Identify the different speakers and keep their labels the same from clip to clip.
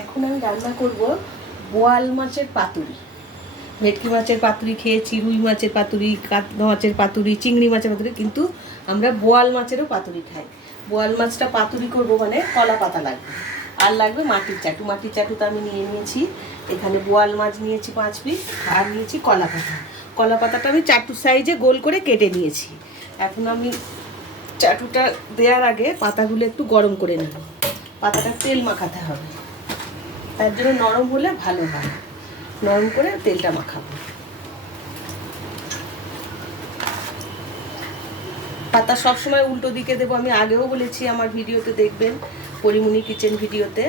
Speaker 1: এখন আমি রান্না করব বোয়াল মাছের পাতুরি। ভেটকি মাছের পাতুরি খেয়েছি, রুই মাছের পাতুরি, কাতলা মাছের পাতুরি, চিংড়ি মাছের পাতুরি, কিন্তু আমরা বোয়াল মাছেরও পাতুরি খাই। বোয়াল মাছটা পাতুরি করব মানে কলা পাতা লাগবে। আর লাগবে মাটির চাটু। মাটির চাটু তো আমি নিয়ে নিয়েছি। এখানে বোয়াল মাছ নিয়েছি পাঁচ পিস, আর নিয়েছি কলা পাতা। কলা পাতাটা আমি চাটু সাইজে গোল করে কেটে নিয়েছি। এখন আমি চাটুটা দেওয়ার আগে পাতাগুলো একটু গরম করে নেব। পাতাটা তেল মাখাতে হবে। তার জন্য নরম হলে ভালো হয়। নরম করে তেলটা মাখাবো। পাতা সবসময় উল্টো দিকে দেবো, আমি আগেও বলেছি আমার ভিডিওতে দেখবেন পরিমণি কিচেন ভিডিওতে,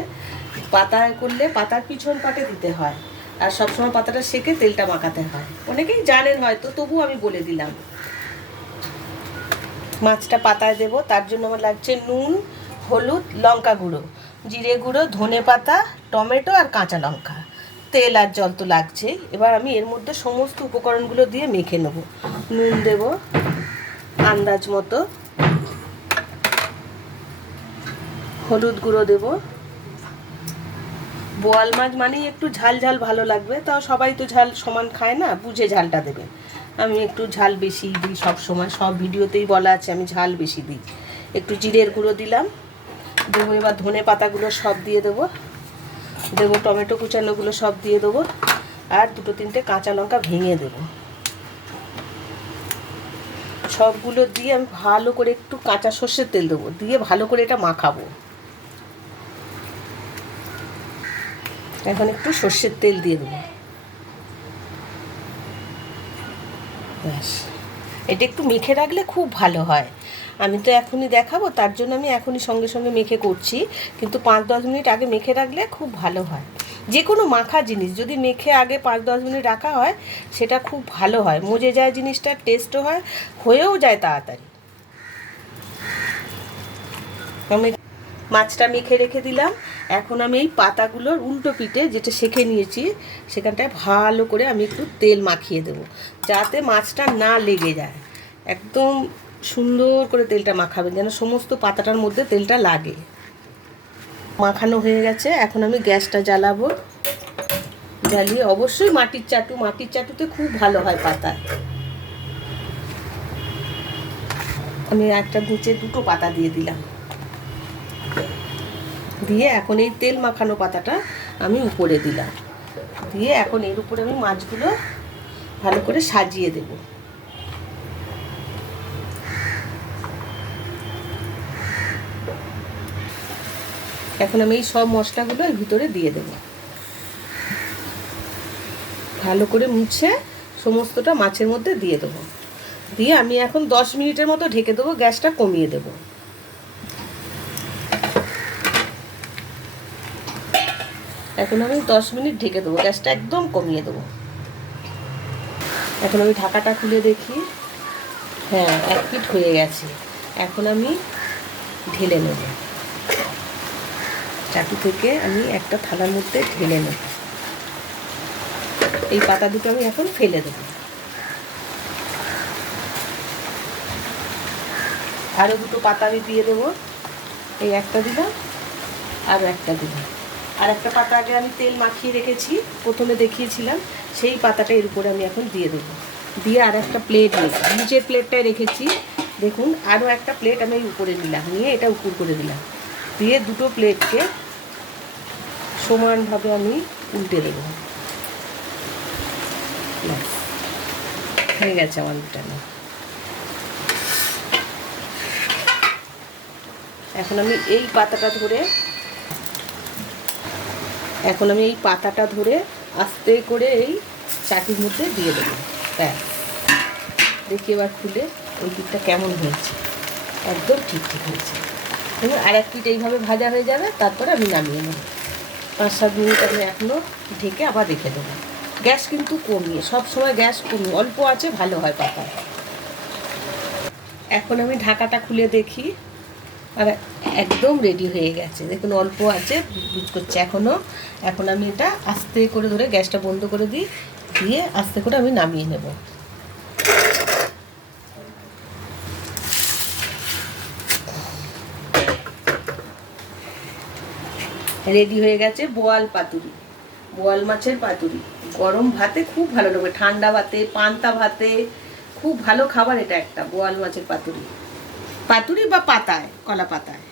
Speaker 1: পাতা করলে পাতার পিছন পাটে দিতে হয়, আর সবসময় পাতাটা সেকে তেলটা মাখাতে হয়। অনেকেই জানেন হয়তো তবু আমি বলে দিলাম। মাছটা পাতায় দেবো, তার জন্য আমার লাগছে নুন, হলুদ, লঙ্কা গুঁড়ো। জিরে গুঁড়ো, ধনে পাতা, টমেটো আর কাঁচা লঙ্কা। তেল আর জল তো লাগছে। এবার আমি এর মধ্যে সমস্ত উপকরণগুলো দিয়ে মেখে নেব। নুন দেব, আন্দাজ মতো। হলুদ গুঁড়ো দেব। বোয়াল মাছ মানেই একটু ঝাল ঝাল ভালো লাগবে। তাও সবাই তো ঝাল সমান খায় না, বুঝে ঝালটা দেবেন আমি একটু ঝাল বেশি দিই সব সময় সব ভিডিওতেই বলা আছে, আমি ঝাল বেশি দিই। একটু জিরের গুঁড়ো দিলাম। দেবো, এবার ধনে পাতাগুলো সব দিয়ে দেবো। দেবো টমেটো কুচানোগুলো সব দিয়ে দেবো, আর দুটো তিনটে কাঁচা লঙ্কা ভেঙে দেবো। সবগুলো দিয়ে আমি ভালো করে একটু কাঁচা সর্ষের তেল দেবো, দিয়ে ভালো করে এটা মাখাবো। এখন একটু সর্ষের তেল দিয়ে দেবো। ব্যাস। এটা একটু মেখে রাখলে খুব ভালো হয়। আমি তো এখনই দেখাবো, তার জন্য আমি এখনই সঙ্গে সঙ্গে মেখে করছি। কিন্তু পাঁচ দশ মিনিট আগে মেখে রাখলে খুব ভালো হয়। যে কোনো মাখা জিনিস, যদি মেখে আগে পাঁচ দশ মিনিট রাখা হয়, সেটা খুব ভালো হয়। মজে যায় জিনিসটা টেস্টও হয়, হয়েও যায় তাড়াতাড়ি। আমি মাছটা মেখে রেখে দিলাম। এখন আমি এই পাতাগুলোর উল্টো পিঠে যেটা সেঁকে নিয়েছি, সেখানটায় ভালো করে আমি একটু তেল মাখিয়ে দেবো, যাতে মাছটা না লেগে যায়। একদম সুন্দর করে তেলটা মাখাবেন, যেন সমস্ত পাতাটার মধ্যে তেলটা লাগে। মাখানো হয়ে গেছে, এখন আমি গ্যাসটা জ্বালাবো। জ্বালিয়ে অবশ্যই মাটির চাটু, মাটির চাটুতে খুব ভালো হয় পাতা। আমি একটা নিচে দুটো পাতা দিয়ে দিলাম। দিয়ে এখন এই তেল মাখানো পাতাটা আমি উপরে দিলাম। দিয়ে এখন এর উপরে আমি মাছগুলো ভালো করে সাজিয়ে দেব। এখন আমি এই সব মশলাগুলো এর ভিতরে দিয়ে দেব। ভালো করে মুছে সমস্তটা মাছের মধ্যে দিয়ে দেবো। দিয়ে আমি এখন দশ মিনিটের মতো ঢেকে দেবো, গ্যাসটা কমিয়ে দেবো। এখন আমি দশ মিনিট ঢেকে দেবো, গ্যাসটা একদম কমিয়ে দেবো। এখন আমি ঢাকাটা খুলে দেখি। হ্যাঁ এক পিট হয়ে গেছে। এখন আমি ঢেলে নেব। চাটু থেকে আমি একটা থালার মধ্যে ঢেলে নেব। এই পাতা দুটো আমি এখন ফেলে দেবো। আরও দুটো পাতা আমি দিয়ে দেবো। এই একটা দিলাম আরও একটা দিলাম। আর একটা পাতা আগে আমি তেল মাখিয়ে রেখেছি, প্রথমে দেখিয়েছিলাম, সেই পাতাটা এর উপরে আমি এখন দিয়ে দেবো। দিয়ে আর একটা প্লেট রেখে নিচের প্লেটটায় রেখেছি। দেখুন, আরও একটা প্লেট আমি উপরে নিলাম, নিয়ে এটা উপর করে দিলাম। দিয়ে দুটো প্লেটকে সমানভাবে আমি উল্টে দেবো। হয়ে গেছে আমার উল্টানো। এখন আমি এই পাতাটা ধরে এখন আমি এই পাতাটা ধরে আস্তে করে এই চাটির মধ্যে দিয়ে দেবো। ব্যাস। দেখি এবার খুলে ওই দিকটা কেমন হয়েছে। একদম ঠিক ঠিক হয়েছে। এবং আর এক পিঠ এইভাবে ভাজা হয়ে যাবে, তারপরে আমি নামিয়ে নেব। পাঁচ সাত মিনিট আমি এখনও ঢেকে আবার রেখে দেবো। গ্যাস কিন্তু কমিয়ে, সব সময় গ্যাস কমিয়ে, অল্প আছে, ভালো হয় পাতা এখন আমি ঢাকাটা খুলে দেখি। আর একদম রেডি হয়ে গেছে। দেখুন, অল্প আছে বুঝ করছে এখনও এখন আমি এটা আস্তে করে ধরে গ্যাসটা বন্ধ করে দিই, দিয়ে আস্তে করে আমি নামিয়ে নেব। রেডি হয়ে গেছে বোয়াল পাতুরি। বোয়াল মাছের পাতুরি। গরম ভাতে খুব ভালো লাগবে। ঠান্ডা ভাতে, পান্তা ভাতে, খুব ভালো খাবার এটা একটা, বোয়াল মাছের পাতুরি। পাতুরি বা পাতায়, কলা পাতায়।